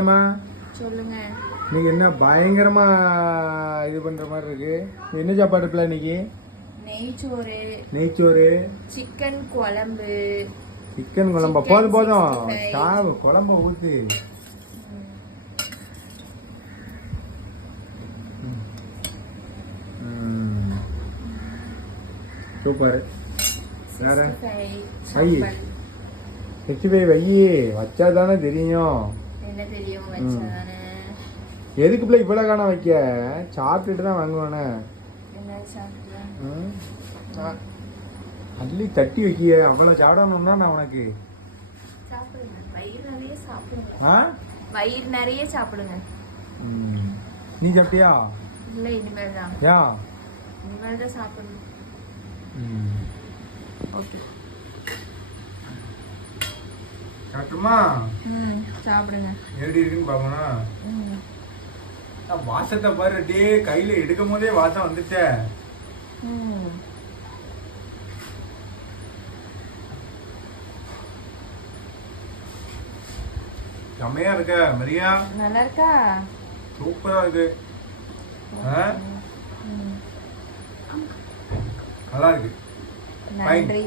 ஏம்மா சொல்லுங்க. இன்னைக்கு என்ன பயங்கரமா இது பண்ற மாதிரி இருக்கு. என்ன சாப்பாடு இருக்குல்ல இன்னைக்கு? நெய்ச்சோறு, நெய்ச்சோறு, சிக்கன் குழம்பு. சிக்கன் குழம்பா? போதும் போதும், சாவு குழம்ப ஊத்து. சூப்பர். வேற சிக்ஸ்டி வையி வச்சா தானே தெரியும். என்ன தெரியும் வச்சாதானே. எதுக்கு பிள்ளை இவ்வளவு காண வைக்க? சாப்பிட்டுட்டு தான் வாங்குவானே. என்ன சாப்பிடுறேன்? அள்ளி தட்டி வைக்கிய. அவ்வளவு சாப்பிடணும்னா நான் உனக்கு. சாப்பிடுங்க, வயிறு நிறைய சாப்பிடுங்க. வயிறு நிறைய சாப்பிடுங்க. நீ சாப்பிட்டியா? இல்ல, இனிமேல் தான். யா, இனிமேல் தான் சாப்பிடணும். ஓகே, சாப்பிட்டுமா? சாப்பிடுங்க. எப்படி இருக்குன்னு பாக்கணும். வாசத்தை பாரு, டே கையில எடுக்கும் போதே வாசம் வந்துட்ட. செம்மையா இருக்க மரியா. நல்லா இருக்கா? சூப்பரா இருக்கு. நல்லா இருக்கு. நன்றி.